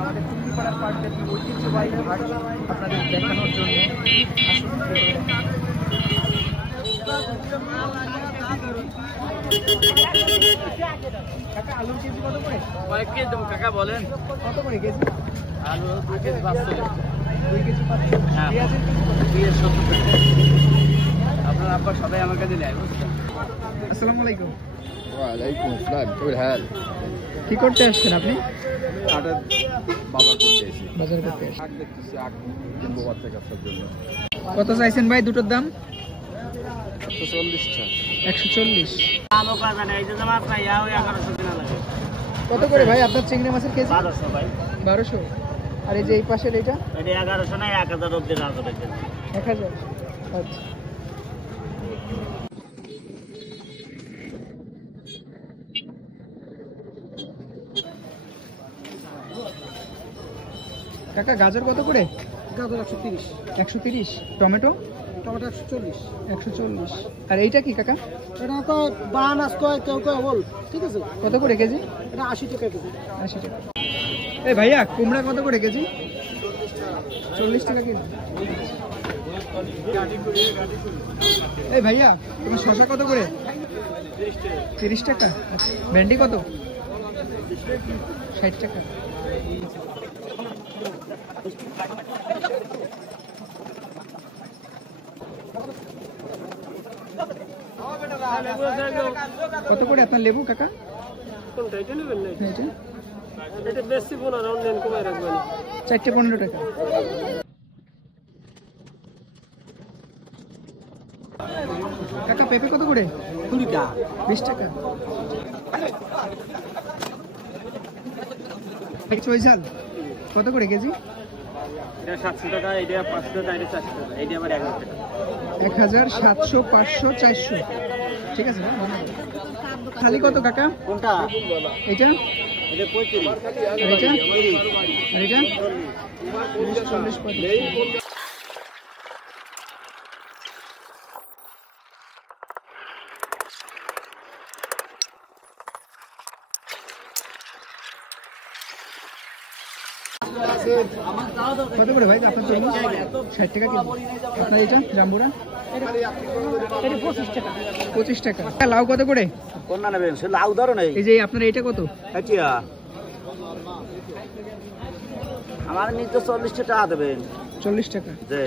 আমাদের টুঙ্গিপাড়ার পার্কের ঐতিহ্যবাহী হাট আপনাদের দেখানোর জন্য কাকা আলুর কেজি কত করে? কয়েক কেজি দেবো কাকা, বলেন কত করে কেজি? আলু 2 কেজি 500। 2 কেজি 500। হ্যাঁ, পেঁয়াজের কেজি কত? পেঁয়াজ 70 টাকা। আপনার আব্বা সবাই আমার কাছে নেয়, বুঝছেন? আসসালামু আলাইকুম। ওয়ালাইকুম আসসালাম, কেমন হাল? কি করতে আসছেন আপনি? আটার বাজার করতে এসেছি। বাজার করতে আসছেন। আট দেখতেছি, আট কিনবো বাচ্চা কাচ্চার জন্য। কত চাইছেন ভাই দুটোর দাম? 140 টাকা। 140। আলু পাওয়া যায় না, এই যে জামা আপনার ইয়াও 1100 কিনা লাগে। কত করে ভাই আপনার চিংড়ি মাছের কেজি? 1200 ভাই। 1200। আর এই যে এই পাশের এটা এটা 1100 না 1000 অবধি রাখা যাবে। 1000। আচ্ছা। কাকা গাজর কত করে? গাজর 130, 130। টমেটো? টমেটো 140। 140। আর এইটা কি কাকা? এটা তো বানাস কয়, কেউ কয় হোল, ঠিক আছে? কত করে কেজি? এটা 80 টাকা কেজি। 80 টাকা। এই ভাইয়া কুমড়া কত করে কেজি? 40 টাকা কেজি। এই ভাইয়া তোমার শসা কত করে? 30 টাকা। ভেন্ডি কত? 60 টাকা। কত করে আপনার লেবু কাকা? কোনটা এটা নেবেন না? হ্যাঁ, এটা এটা বেশি বোনা অনলাইন কমাই রাখবেন। 4টে 15 টাকা। কাকা পেঁপে কত করে? 20 টাকা। 20 টাকা। চৈঝাল কত করে কেজি? এটা 700 টাকা, এটা 500 টাকা, এটা 400 টাকা, এটা আবার 1000 টাকা। 1000, 700, 500, 400। ঠিক আছে ধন্যবাদ। খালি কত কাকা? কোনটা? এটা? এটা 35। আর এটা? আর এটা? 30, 40, 45। কত করে ভাই আপনার তরমুজ? 60 টাকা কেজি। আপনার এটা জাম্বুরা? এটা 25 টাকা। 25 টাকা। লাউ কত করে? কোনটা নেবেন? সে লাউ ধরো নেই। এই যে আপনার এটা কত? আচ্ছা, আমার নিতে 40 টাকা দেবেন। 40 টাকা। জি।